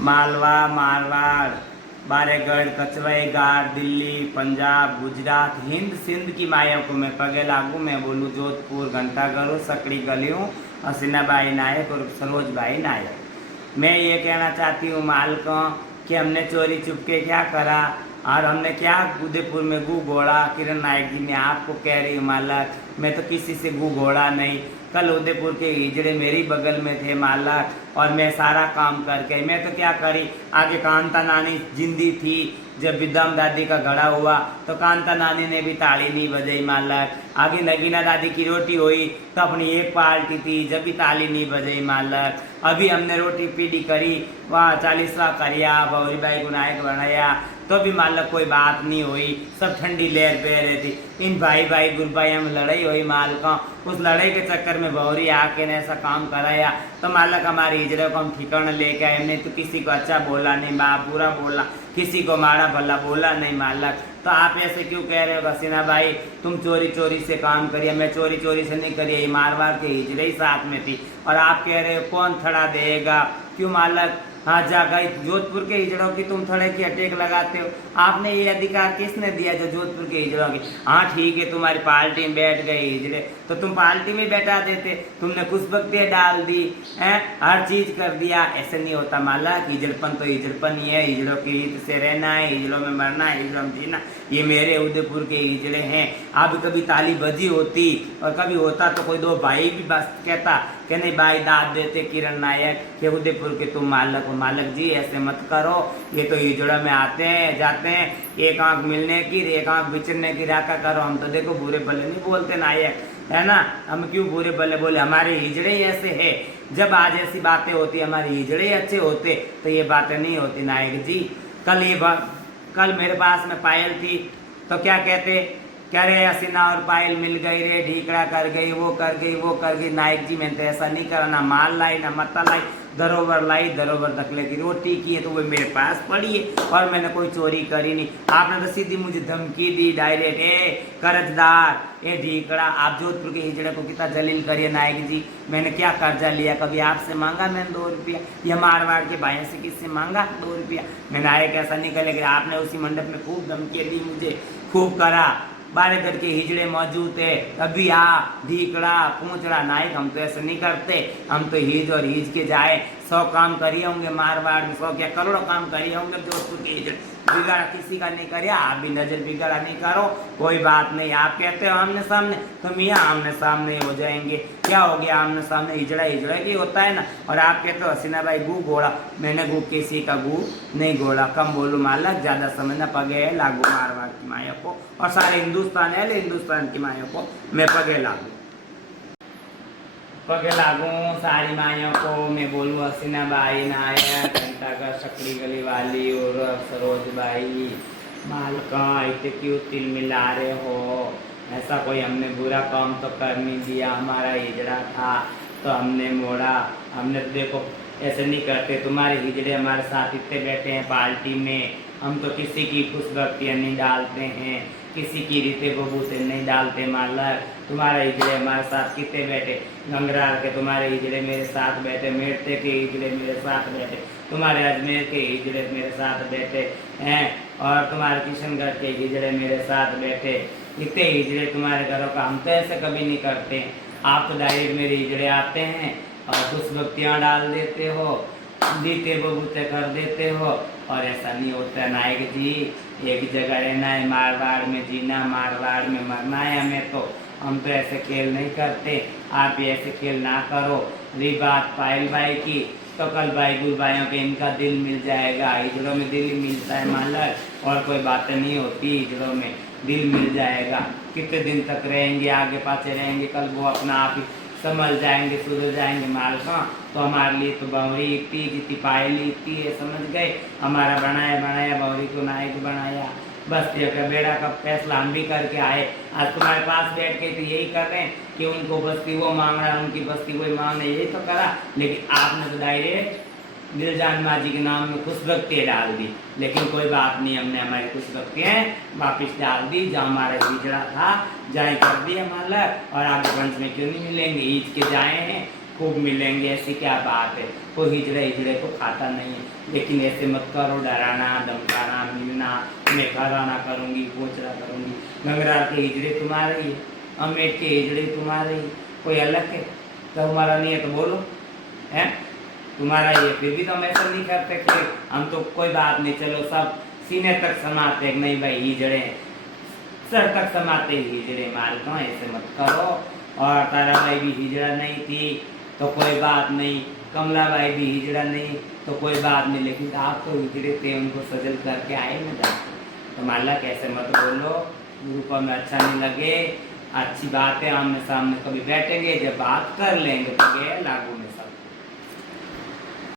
मालवा, मारवाड़, बारेगढ़, कचवाई घाट, दिल्ली, पंजाब, गुजरात, हिंद सिंध की माया को मैं पगे लागू। मैं बोलूँ जोधपुर, घंटाघर, सकड़ी गलियों, हसीनाबाई नायक और सरोजबाई नायक। मैं ये कहना चाहती हूँ मालकों कि हमने चोरी चुपके क्या करा और हमने क्या उदयपुर में गू घोड़ा। किरण नायक जी, मैं आपको कह रही हूँ मालक, मैं तो किसी से गू घोड़ा नहीं। कल उदयपुर के हिजड़े मेरी बगल में थे मालक, और मैं सारा काम करके मैं तो क्या करी। आगे कांता नानी जिंदी थी, जब विदम दादी का घड़ा हुआ तो कांता नानी ने भी ताली नहीं बजाई मालक। आगे नगीना दादी की रोटी हुई तो अपनी एक पार्टी थी, जब भी ताली नहीं बजाई मालक। अभी हमने रोटी पीढ़ी करी, वहाँ 40वां करिया, भौरी बाई को नायक बनाया, तो भी मालक कोई बात नहीं हुई, सब ठंडी लहर बह रही थी। इन भाई भाई गुरबाइया में लड़ाई हुई मालकों, उस लड़ाई के चक्कर में भौरी आके ने ऐसा काम कराया तो मालक हमारी हिजड़े को हम ठिकाना लेके आए। हमने तो किसी को अच्छा बोला नहीं, बुरा बोला, किसी को माड़ा भला बोला नहीं मालक। तो आप ऐसे क्यों कह रहे हो हसीना भाई, तुम चोरी चोरी से काम करिए। मैं चोरी चोरी से नहीं करिए, मारवाड़ के हिजड़े ही साथ में थी। और आप कह रहे हो कौन थड़ा देगा, क्यों मालक। हाँ जा गई जोधपुर के हिजड़ों की तुम थड़े की अटैक लगाते हो। आपने ये अधिकार किसने दिया जो जोधपुर के हिजड़ों की। हाँ ठीक है, तुम्हारी पार्टी में बैठ गए हिजड़े तो तुम पार्टी में बैठा देते, तुमने खुशबख्तियाँ डाल दी हैं, हर चीज कर दिया। ऐसे नहीं होता मालक, हिजड़पन तो हिजड़पन ही है। हिजड़ों की रीत से रहना है, हिजड़ों में मरना है, हिजड़ों में जीना। ये मेरे उदयपुर के हिजड़े हैं। अब कभी ताली बजी होती और कभी होता तो कोई दो भाई भी बस कहता कि नहीं भाई दाद देते किरण नायक के उदयपुर के तुम मालक हो। मालक जी ऐसे मत करो, ये तो हिजड़ा में आते हैं जाते हैं, एक आंख मिलने की एक आंख बिचरने की राका करो। हम तो देखो बुरे भले नहीं बोलते नायक, है ना। हम क्यों बुरे भले बोले, हमारे हिजड़े ही ऐसे है। जब आज ऐसी बातें होती, हमारे हिजड़े ही अच्छे होते तो ये बातें नहीं होती नायक जी। कल मेरे पास में पायल थी तो क्या कहते, कह रहे हसीना और पायल मिल गई रे, ढीकड़ा कर गई, वो कर गई, वो कर गई। नायक जी मैंने तो ऐसा नहीं करा, ना माल लाई ना मत्ता लाई, धरोवर लाई, धरोवर दखले की रोटी की है तो वो मेरे पास पड़ी है और मैंने कोई चोरी करी नहीं। आपने तो सीधी मुझे धमकी दी डायरेक्ट, ए कर्जदार, ए ढीकड़ा। आप जोधपुर के हिजड़े को कितना जलील करिए नायक जी। मैंने क्या कर्जा लिया, कभी आपसे मांगा मैंने 2 रुपया, या मारवाड़ के भाइयों से किससे मांगा 2 रुपया। मैं नायक ऐसा नहीं कर, लेकिन आपने उसी मंडप में खूब धमकी दी मुझे, खूब करा। बारेगढ़ के हिजड़े मौजूद है, अभी आ ढीकड़ा पूंछड़ा नायक, हम तो ऐसे नहीं करते। हम तो हिज और हिज के जाए 100 काम करिए होंगे मारवाड़ में, 100 क्या करोड़ों काम करिए होंगे जोधपुर के हिजड़े। बिगाड़ा किसी का नहीं करिए, आप भी नजर बिगाड़ा नहीं करो, कोई बात नहीं। आप कहते हो आमने सामने तो मियाँ आमने सामने हो जाएंगे। क्या हो गया आमने सामने, हिजड़ा हिजड़ा की होता है ना। और आप कहते हो हसीना भाई गू घोड़ा, मैंने गू किसी का गू नहीं घोड़ा। कम बोलू मालक, ज्यादा समझना पगे लागू मारवाड़ की माया को, और सारे हिंदुस्तान है हिंदुस्तान की माया को मैं पगे लागू सारी मायों को। मैं बोलूँ हसीना बाई नायक, घंटाघर, सकड़ी गली वाली और सरोज बाई मालका, इतने क्यों तिल मिला रहे हो। ऐसा कोई हमने बुरा काम तो कर नहीं दिया, हमारा हिजड़ा था तो हमने मोड़ा। हमने तो देखो ऐसे नहीं करते, तुम्हारे हिजड़े हमारे साथ इतने बैठे हैं पार्टी में, हम तो किसी की खुशबख्तियाँ नहीं डालते हैं, किसी की रीते बबूते नहीं डालते मालक। तुम्हारे हिजड़े हमारे साथ कितने बैठे, गंगरार के तुम्हारे हिजड़े मेरे साथ बैठे, मेड़ते के हिजड़े मेरे साथ बैठे, तुम्हारे अजमेर के हिजड़े मेरे साथ बैठे हैं, और तुम्हारे किशनगढ़ के हिजड़े मेरे साथ बैठे। इतने हिजड़े तुम्हारे घरों का, हम तो ऐसे कभी नहीं करते। आप तो डायरेक्ट मेरे हिजड़े आते हैं और खुशबख्तियाँ डाल देते हो, दीते बबूते कर देते हो, और ऐसा नहीं होता नायक जी। एक जगह रहना है, मारवाड़ में जीना, मारवाड़ में मरना है हमें तो। हम तो ऐसे खेल नहीं करते, आप भी ऐसे खेल ना करो। रही बात पायल भाई की, तो कल भाई गुरु भाइयों के इनका दिल मिल जाएगा। हिजड़ों में दिल ही मिलता है मालक, और कोई बातें नहीं होती, हिजड़ों में दिल मिल जाएगा। कितने दिन तक रहेंगे, आगे पाछे रहेंगे, कल वो अपना आप ही समझ जाएंगे, सुधर जाएंगे मालका। तो हमारे लिए तो बौरी इतनी जितनी पायली इतनी है, समझ गए। हमारा बनाया बौरी को नायक बनाया, बस ये का बेड़ा का फैसला हम भी करके आए। आज तुम्हारे पास बैठ के तो यही कर रहे हैं कि उनको बस्ती वो मांग रहा है, उनकी बस्ती वही मांग रहे, यही तो करा। लेकिन आपने तो डायरेक्ट दिलजान माजी के नाम में खुशबख्तियाँ डाल दी। लेकिन कोई बात नहीं, हमने हमारी खुशबख्तियाँ वापिस डाल दी। जहाँ हमारा हिजड़ा था जाए कर दिया मालक, और आगे वंश में क्यों नहीं मिलेंगे, ईद के जाए हैं खूब मिलेंगे, ऐसी क्या बात है। कोई हिजड़े हिजड़े को खाता नहीं है, लेकिन ऐसे मत करो, डराना धमकाना मिलना, मैं घराना करूँगी पोचरा करूँगी। गंगरार के हिजड़े तुम्हारे ही है, अमेठ के हिजड़े तुम्हारे ही, कोई अलग है तो हमारा नहीं है तो बोलो है तुम्हारा ही है। फिर भी तो हम ऐसा नहीं करते कि हम तो कोई बात नहीं, चलो सब सीने तक समाते, नहीं भाई हिजड़े सर तक समाते हिजड़े माल को, ऐसे मत करो। और ताराबाई भी हिजड़ा नहीं थी तो कोई बात नहीं, कमलाबाई भी हिजड़ा नहीं तो कोई बात नहीं, लेकिन आप तो हिजड़े थे, उनको सजल करके आए ना जाते। तो माला कैसे मत बोलो, ग्रुप में अच्छा नहीं लगे। अच्छी बात है, आमने सामने कभी बैठेंगे जब बात कर लेंगे तो गए लागू में सब।